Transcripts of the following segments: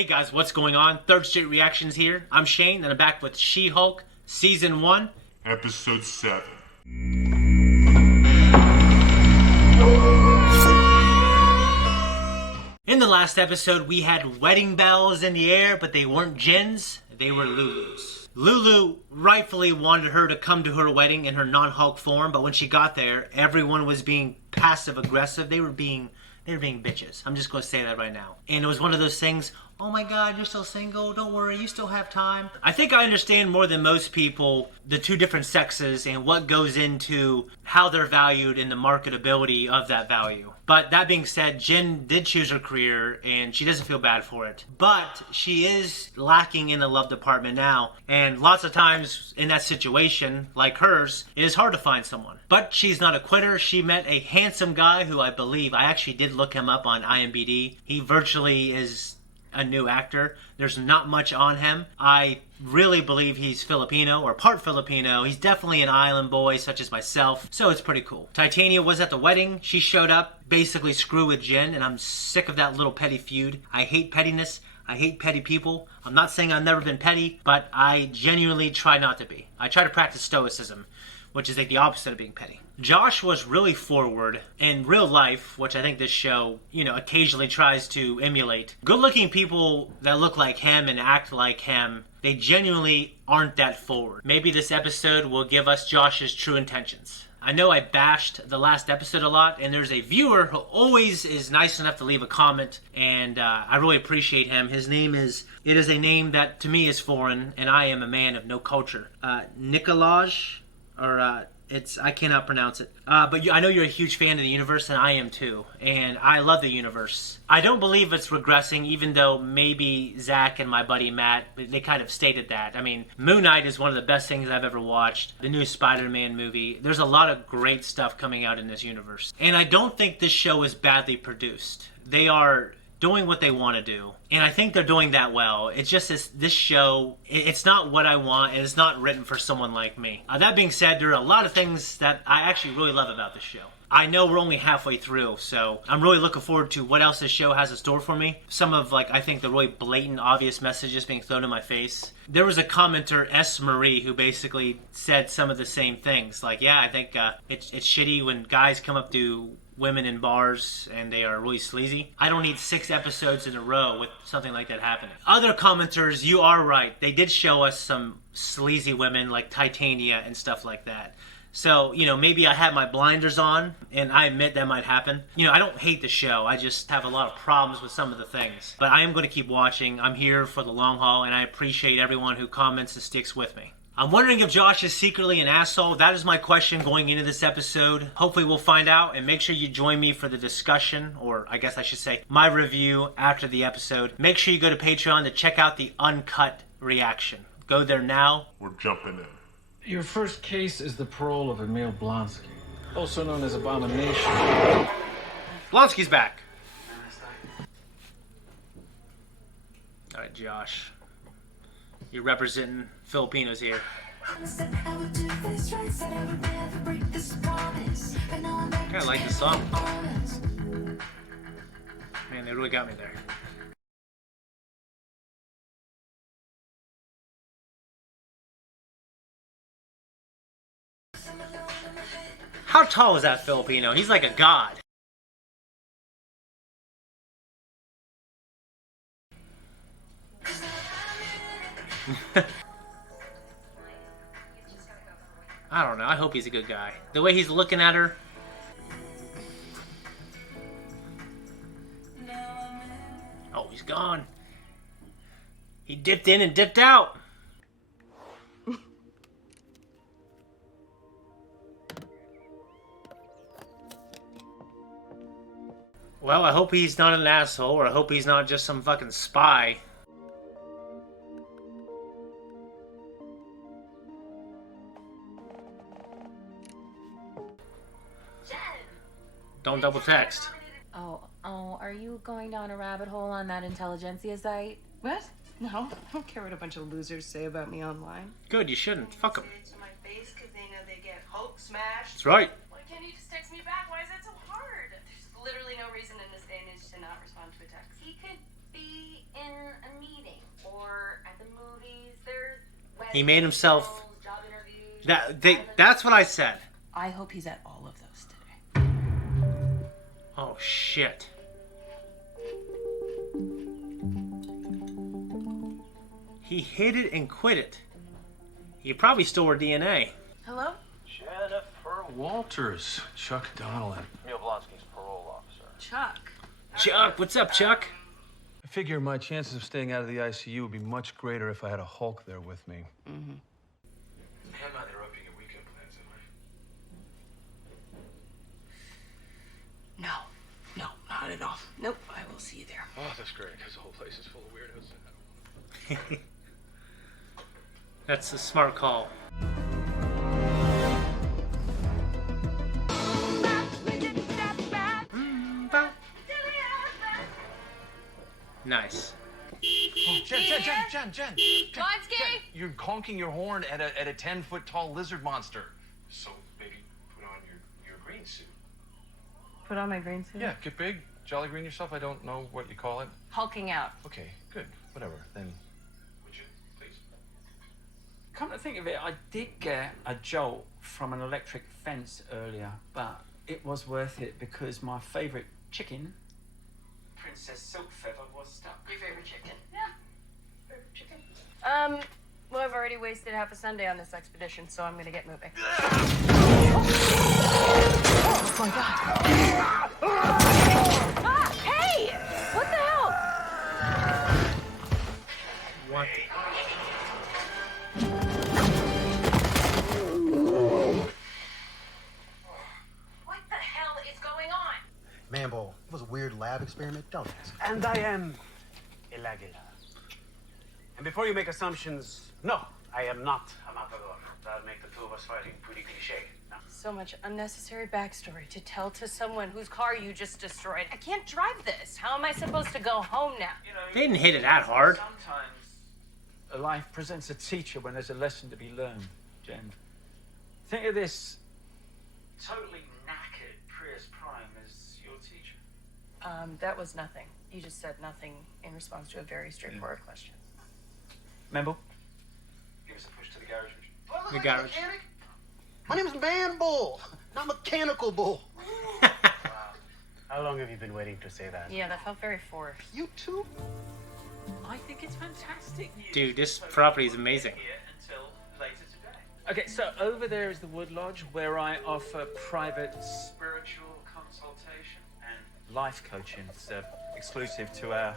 Hey guys, what's going on? Third Street Reactions here. I'm Shane, and I'm back with She-Hulk, Season 1. Episode 7. In the last episode, we had wedding bells in the air, but they weren't Jin's, they were Lulu's. Lulu rightfully wanted her to come to her wedding in her non-Hulk form, but when she got there, everyone was being passive-aggressive. They were being bitches. I'm just going to say that right now. And it was one of those things, oh my god, you're still single, don't worry, you still have time. I think I understand more than most people the two different sexes and what goes into how they're valued and the marketability of that value. But that being said, Jin did choose her career and she doesn't feel bad for it. But she is lacking in the love department now. And lots of times in that situation, like hers, it is hard to find someone. But she's not a quitter. She met a handsome guy who I believe, I actually did look him up on IMDb. He virtually is a new actor. There's not much on him. I really believe he's Filipino or part Filipino. He's definitely an island boy such as myself, so it's pretty cool. Titania was at the wedding. She showed up, basically screw with Jin, and I'm sick of that little petty feud. I hate pettiness. I hate petty people. I'm not saying I've never been petty, but I genuinely try not to be. I try to practice stoicism, which is like the opposite of being petty. Josh was really forward in real life, which I think this show, occasionally tries to emulate. Good-looking people that look like him and act like him, they genuinely aren't that forward. Maybe this episode will give us Josh's true intentions. I know I bashed the last episode a lot, and there's a viewer who always is nice enough to leave a comment, and I really appreciate him. His name is, it is a name that to me is foreign, and I am a man of no culture. Nicolaj, or I cannot pronounce it. But I know you're a huge fan of the universe, and I am too. And I love the universe. I don't believe it's regressing, even though maybe Zach and my buddy Matt, they kind of stated that. I mean, Moon Knight is one of the best things I've ever watched. The new Spider-Man movie. There's a lot of great stuff coming out in this universe. And I don't think this show is badly produced. They are doing what they want to do, and I think they're doing that well. It's just this show, it's not what I want, and it's not written for someone like me. That being said, there are a lot of things that I actually really love about this show. I know we're only halfway through, so I'm really looking forward to what else this show has in store for me. Some of, I think the really blatant, obvious messages being thrown in my face. There was a commenter, S. Marie, who basically said some of the same things. Yeah, I think it's shitty when guys come up to women in bars and they are really sleazy. I don't need 6 episodes in a row with something like that happening. Other commenters, you are right. They did show us some sleazy women like Titania and stuff like that. So, maybe I had my blinders on, and I admit that might happen. I don't hate the show. I just have a lot of problems with some of the things. But I am going to keep watching. I'm here for the long haul, and I appreciate everyone who comments and sticks with me. I'm wondering if Josh is secretly an asshole. That is my question going into this episode. Hopefully we'll find out, and make sure you join me for the discussion, or I guess I should say my review after the episode. Make sure you go to Patreon to check out the uncut reaction. Go there now. We're jumping in. Your first case is the parole of Emil Blonsky, also known as Abomination. Blonsky's back. All right, Josh. You're representing Filipinos here. I kinda like this song. Man, they really got me there. How tall is that Filipino? He's like a god. I don't know. I hope he's a good guy. The way he's looking at her. Oh, he's gone. He dipped in and dipped out. Well, I hope he's not an asshole, or I hope he's not just some fucking spy. Don't double text. Oh, are you going down a rabbit hole on that intelligentsia site? What? No, I don't care what a bunch of losers say about me online. Good, you shouldn't. Fuck them. To my face 'cause they know they get Hulk smashed. That's right. Why can't you just text me back? Why is that so hard? There's literally no reason in this day and age to not respond to a text. He could be in a He made himself. That's what I said. I hope he's at all of those today. Oh shit. He hid it and quit it. He probably stole her DNA. Hello? Jennifer Walters. Chuck Donnellan. Neil Blonsky's parole officer. Chuck. Chuck, what's up, Chuck? I figure my chances of staying out of the ICU would be much greater if I had a Hulk there with me. Mm-hmm. I'm not interrupting your weekend plans, am I? No, not at all. Nope, I will see you there. Oh, that's great, because the whole place is full of weirdos. That's a smart call. Nice. Oh, Jen. Blonsky? You're honking your horn at a 10-foot tall lizard monster. So maybe put on your green suit. Put on my green suit? Yeah, get big, jolly green yourself. I don't know what you call it. Hulking out. Okay, good. Whatever. Then, would you, please? Come to think of it, I did get a jolt from an electric fence earlier, but it was worth it because my favourite chicken, Princess Silkfeather, was stuck. Your favorite chicken? Yeah. Favorite chicken? Well, I've already wasted half a Sunday on this expedition, so I'm gonna get moving. Oh my god. Ah, hey! What the hell? What? What the hell is going on? Mambo, it was a weird lab experiment. Don't ask. And I am El Águila. And before you make assumptions, no, I am not a matador. That'll make the two of us fighting pretty cliche. No. So much unnecessary backstory to tell to someone whose car you just destroyed. I can't drive this. How am I supposed to go home now? You know, They didn't hit it that hard. sometimes a life presents a teacher when there's a lesson to be learned, Jen. Think of this totally knackered Prius Prime as your teacher. That was nothing. You just said nothing in response to a very straightforward question. Memble? Give us a push to the garage, would you? Well, The I'm a garage. mechanic. My name's Man Bull, not Mechanical Bull. How long have you been waiting to say that? Yeah, that felt very forced. You too? I think it's fantastic news. Dude, this property is amazing. Here until later today. Okay, so over there is the Wood Lodge, where I offer private spiritual consultation and life coaching. It's exclusive to our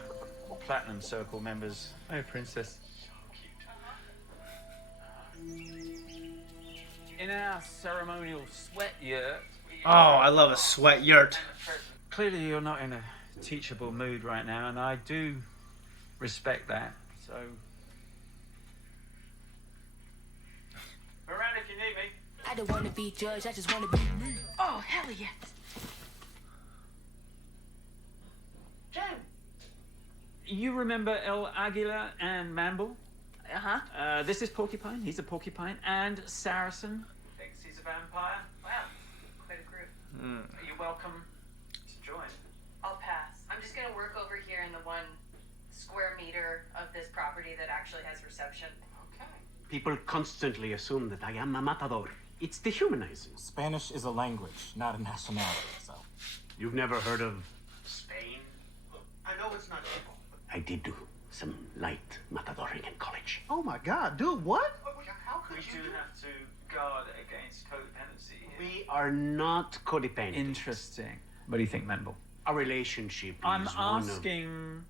Platinum Circle members. Oh, Princess. In our ceremonial sweat yurt. Oh, I love a sweat yurt. Clearly, you're not in a teachable mood right now, and I do respect that. So, around if you need me. I don't want to be judged, I just want to be me. Oh, hell yes. Jen. You remember El Águila and Mamble? Uh-huh. This is Porcupine. He's a porcupine. And Saracen thinks he's a vampire. Wow. Quite a group. You're welcome to join. I'll pass. I'm just gonna work over here in the 1 square meter of this property that actually has reception. Okay. People constantly assume that I am a matador. It's dehumanizing. Spanish is a language, not a nationality, so. You've never heard of Spain? I know it's not people. I did do some light matadoring in college. Oh my god, dude, what? How could We you do do have to guard against codependency here. We are not codependent. Interesting. What do you think, Mamble? A relationship I'm is one of... asking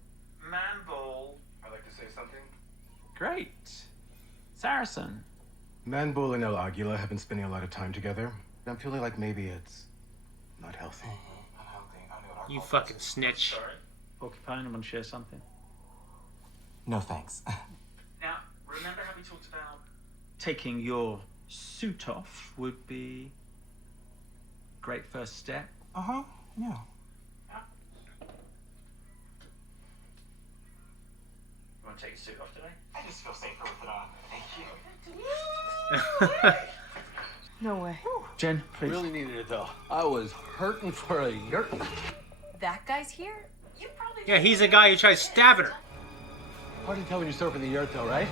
Mamble. I'd like to say something. Great. Saracen. Manbull and El Águila have been spending a lot of time together. I'm feeling like maybe it's not healthy. You fucking snitch. Sorry. Porcupine, I want to share something. No thanks. Now, remember how we talked about taking your suit off would be a great first step? Uh-huh, yeah. You want to take your suit off today? I just feel safer with it on. Thank you. No way. Jen, please. Really needed it though. I was hurting for a yurt. That guy's here? You probably Yeah, he's the guy who tried stabbing her. Hard to tell when you're surfing the yurt though, right?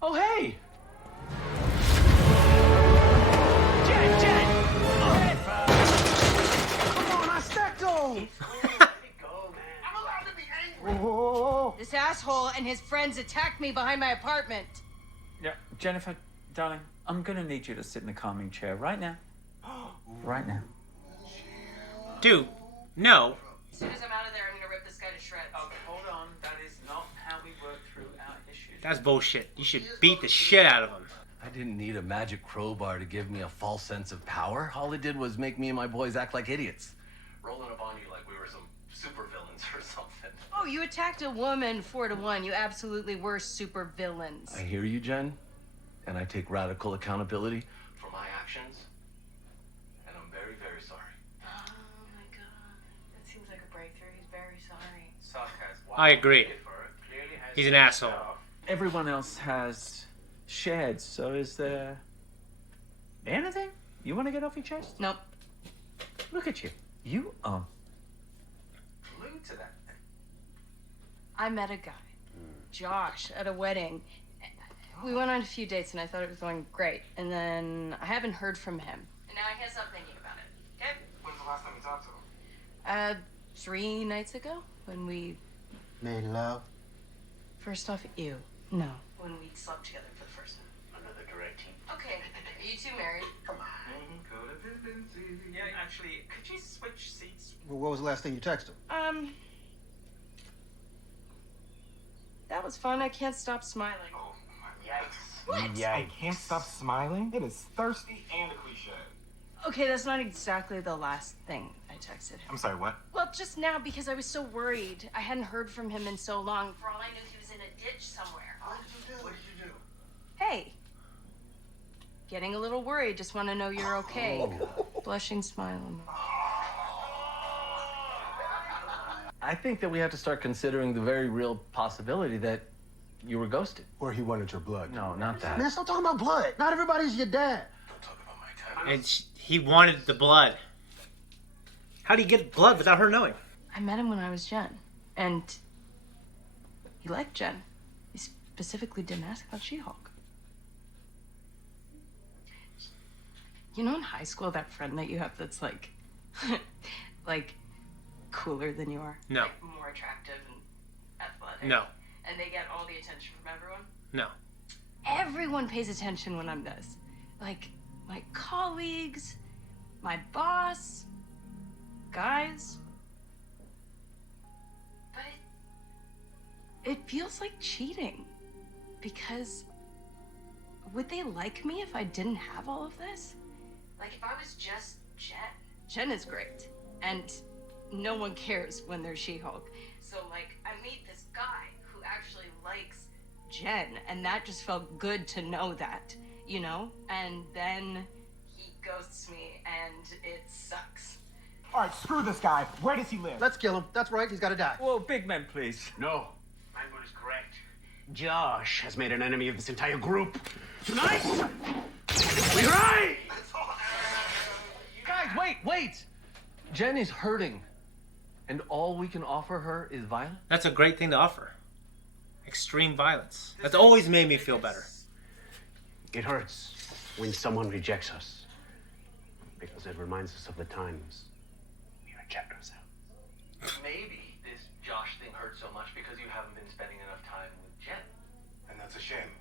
Oh, This asshole and his friends attacked me behind my apartment. Yeah, Jennifer, darling, I'm gonna need you to sit in the calming chair right now. Right now. Dude, no. As soon as I'm out of there, I'm gonna rip this guy to shreds. Oh, hold on. That is not how we work through our issues. That's bullshit. You should beat the shit out of him. I didn't need a magic crowbar to give me a false sense of power. All it did was make me and my boys act like idiots. Rolling up on you like we were some supervillains or something. Oh, you attacked a woman 4-1. You absolutely were super villains. I hear you, Jen, and I take radical accountability for my actions, and I'm very, very sorry. Oh my god. That seems like a breakthrough. He's very sorry. Sarcasm. I agree. He's an asshole. Everyone else has shared, so is there anything you want to get off your chest? Nope. Look at you. You are glued to that thing. I met a guy, Josh, at a wedding. We went on a few dates and I thought it was going great. And then I haven't heard from him. And now I can't stop thinking about it. Okay? When's the last time you talked to him? 3 nights ago when we... Made love. First off, ew. No. When we slept together for the first time. Another direct team. Okay. Are you two married? Come on. Yeah, actually, could you switch seats? Well, what was the last thing you texted him? That was fun. I can't stop smiling. Oh, Yikes. What? I can't stop smiling? It is thirsty and a cliche. Okay, that's not exactly the last thing I texted him. I'm sorry, what? Well, just now because I was so worried. I hadn't heard from him in so long. For all I knew, he was in a ditch somewhere. What did you do? Hey. Getting a little worried. Just want to know you're okay. Blushing smile. I think that we have to start considering the very real possibility that you were ghosted. Or he wanted your blood. No, not that. Man, stop talking about blood. Not everybody's your dad. Don't talk about my dad. And he wanted the blood. How do you get blood without her knowing? I met him when I was Jen. And he liked Jen. He specifically didn't ask about She-Hulk. You know in high school that friend that you have that's like... like... cooler than you are? No. Like, more attractive and athletic? No. And they get all the attention from everyone? No. Everyone pays attention when I'm this. Like, my colleagues, my boss, guys. But it feels like cheating. Because would they like me if I didn't have all of this? Like, if I was just Jen. Jen is great. And no one cares when there's She-Hulk. So, like, I meet this guy who actually likes Jen, and that just felt good to know that, you know? And then he ghosts me, and it sucks. All right, screw this guy. Where does he live? Let's kill him. That's right. He's got to die. Whoa, big man, please. No. Mangold is correct. Josh has made an enemy of this entire group. Tonight, we ride! Guys, wait! Jen is hurting. And all we can offer her is violence? That's a great thing to offer. Extreme violence. That's always made me feel better. It hurts when someone rejects us. Because it reminds us of the times we reject ourselves. Maybe this Josh thing hurts so much because you haven't been spending enough time with Jen. And that's a shame.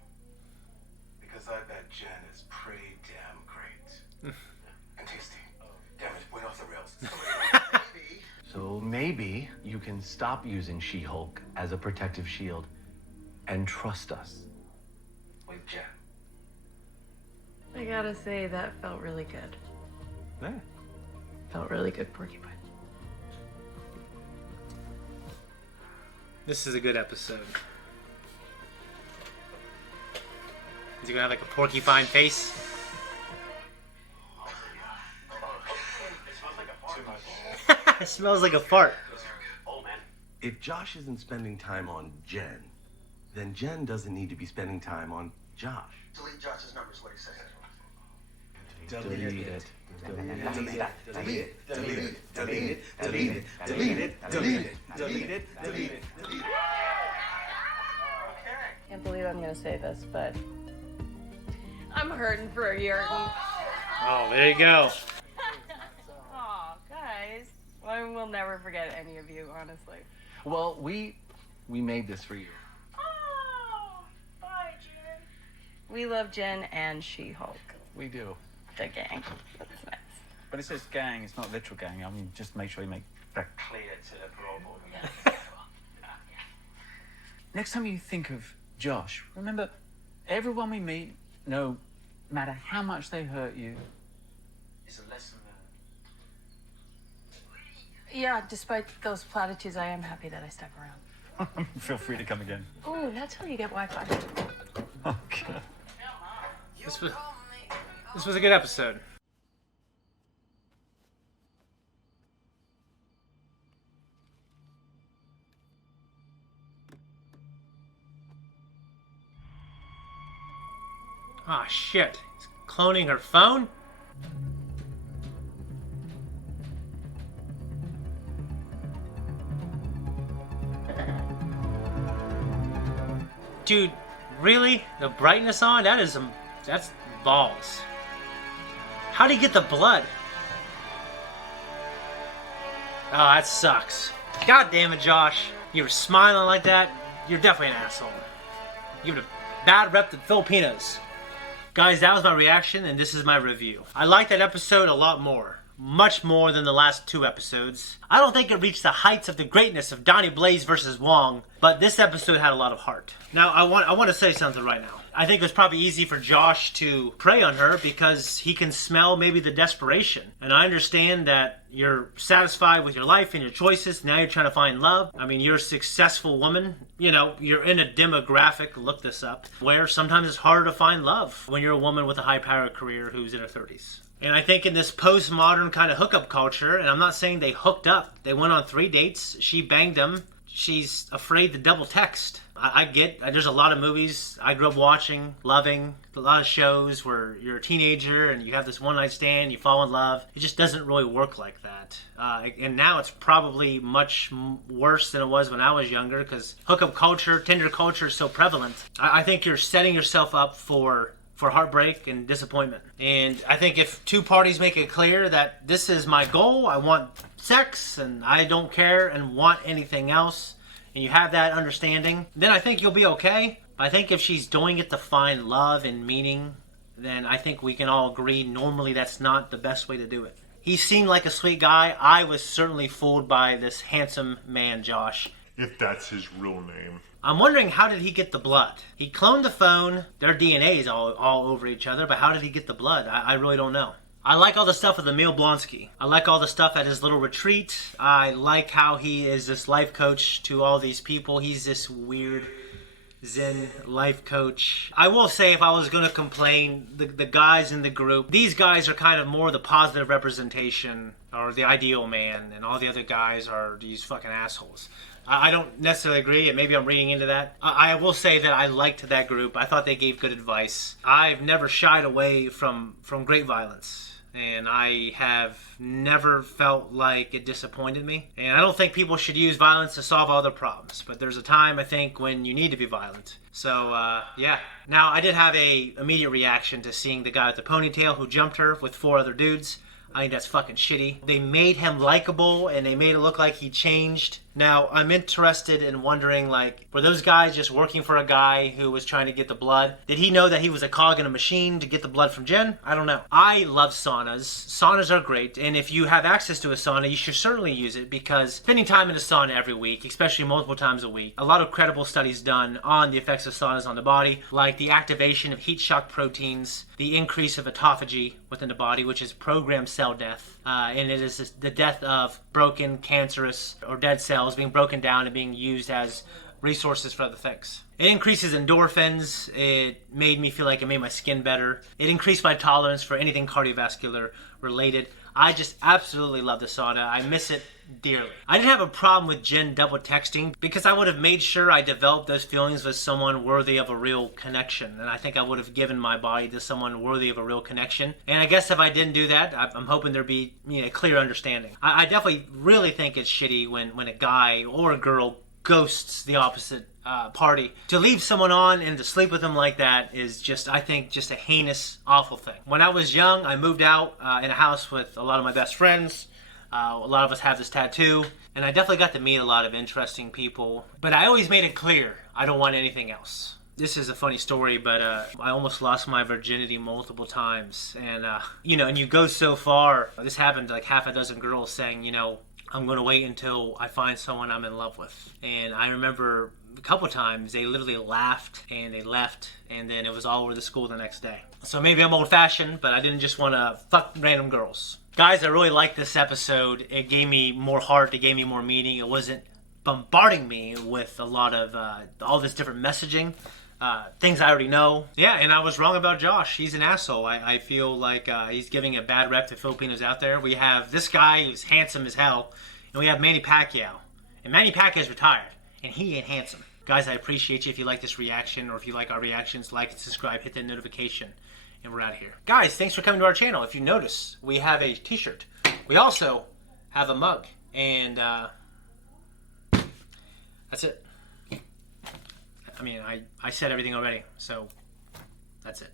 Because I bet Jen is pretty damn great. And tasty. Damn it, went off the rails. So maybe you can stop using She-Hulk as a protective shield and trust us with Jen. I gotta say, that felt really good. Yeah. Felt really good, Porcupine. This is a good episode. Is he gonna have like a porcupine face? It smells like a fart. Oh, man. If Josh isn't spending time on Jen, then Jen doesn't need to be spending time on Josh. Delete Josh's numbers, what he said. Delete it. Can't believe I'm gonna say this, but I'm hurting for a year. Oh, there you go. Aw, guys. I will never forget any of you, honestly. Well, we We made this for you. Oh, bye, Jen. We love Jen and She-Hulk. We do. The gang. That's nice. When it says gang, it's not literal gang. I mean, just make sure you make that clear to the parole board. Next time you think of Josh, remember, everyone we meet, no matter how much they hurt you, is a lesson learned. Yeah, despite those platitudes, I am happy that I stuck around. Feel free to come again. Ooh, not till you get Wi-Fi. Okay. This was a good episode. Ah, shit. He's cloning her phone? Dude, really? The brightness on? That's balls. How'd he get the blood? Oh, that sucks. God damn it, Josh. You were smiling like that. You're definitely an asshole. You have a bad rep to the Filipinos. Guys, that was my reaction, and this is my review. I liked that episode a lot more. Much more than the last 2 episodes. I don't think it reached the heights of the greatness of Donnie Blaze versus Wong, but this episode had a lot of heart. Now, I want to say something right now. I think it was probably easy for Josh to prey on her because he can smell maybe the desperation. And I understand that you're satisfied with your life and your choices. Now you're trying to find love. I mean, you're a successful woman. You know, you're in a demographic, look this up, where sometimes it's harder to find love when you're a woman with a high-powered career who's in her 30s. And I think in this postmodern kind of hookup culture, and I'm not saying they hooked up. They went on 3 dates. She banged him. She's afraid to double text. I get, there's a lot of movies I grew up watching, loving, a lot of shows where you're a teenager and you have this one-night stand, you fall in love. It just doesn't really work like that. And now it's probably much worse than it was when I was younger because hookup culture, Tinder culture is so prevalent. I think you're setting yourself up for heartbreak and disappointment. And I think if 2 parties make it clear that this is my goal, I want sex and I don't care and want anything else, and you have that understanding, then I think you'll be okay. I think if she's doing it to find love and meaning, then I think we can all agree normally that's not the best way to do it. He seemed like a sweet guy. I was certainly fooled by this handsome man, Josh. If that's his real name. I'm wondering, how did he get the blood? He cloned the phone. Their DNA is all over each other, but how did he get the blood? I really don't know. I like all the stuff with Emil Blonsky. I like all the stuff at his little retreat. I like how he is this life coach to all these people. He's this weird Zen life coach. I will say, if I was going to complain, the guys in the group, these guys are kind of more the positive representation or the ideal man, and all the other guys are these fucking assholes. I don't necessarily agree, and maybe I'm reading into that. I will say that I liked that group. I thought they gave good advice. I've never shied away from great violence, and I have never felt like it disappointed me. And I don't think people should use violence to solve all their problems, but there's a time, I think, when you need to be violent. So, yeah. Now, I did have a immediate reaction to seeing the guy with the ponytail who jumped her with 4 other dudes. I think that's fucking shitty. They made him likable, and they made it look like he changed. Now, I'm interested in wondering, like, were those guys just working for a guy who was trying to get the blood? Did he know that he was a cog in a machine to get the blood from Jen? I don't know. I love saunas. Saunas are great, and if you have access to a sauna, you should certainly use it, because spending time in a sauna every week, especially multiple times a week, a lot of credible studies done on the effects of saunas on the body, like the activation of heat shock proteins, the increase of autophagy within the body, which is programmed cell death, and it is the death of broken, cancerous, or dead cells being broken down and being used as resources for other things. It increases endorphins. It made me feel like it made my skin better. It increased my tolerance for anything cardiovascular related. I just absolutely love the sauna. I miss it dearly. I didn't have a problem with Jen double texting because I would have made sure I developed those feelings with someone worthy of a real connection. And I think I would have given my body to someone worthy of a real connection. And I guess if I didn't do that, I'm hoping there'd be a clear understanding. I definitely really think it's shitty when a guy or a girl ghosts the opposite party. To leave someone on and to sleep with them like that is just, I think, just a heinous, awful thing. When I was young, I moved out in a house with a lot of my best friends. A lot of us have this tattoo, and I definitely got to meet a lot of interesting people. But I always made it clear I don't want anything else. This is a funny story, but I almost lost my virginity multiple times. And, you know, and you go so far. This happened to like half a dozen girls saying, you know, I'm going to wait until I find someone I'm in love with. And I remember a couple times they literally laughed and they left, and then it was all over the school the next day. So maybe I'm old-fashioned, but I didn't just want to fuck random girls. Guys, I really liked this episode. It gave me more heart. It gave me more meaning. It wasn't bombarding me with a lot of all this different messaging. Things I already know. Yeah, and I was wrong about Josh. He's an asshole. I feel like he's giving a bad rep to Filipinos out there. We have this guy who's handsome as hell, and we have Manny Pacquiao. And Manny Pacquiao's retired, and he ain't handsome. Guys, I appreciate you. If you like this reaction, or if you like our reactions, like and subscribe, hit that notification, and we're out of here. Guys, thanks for coming to our channel. If you notice, we have a t-shirt. We also have a mug, and that's it. I mean, I said everything already, so that's it.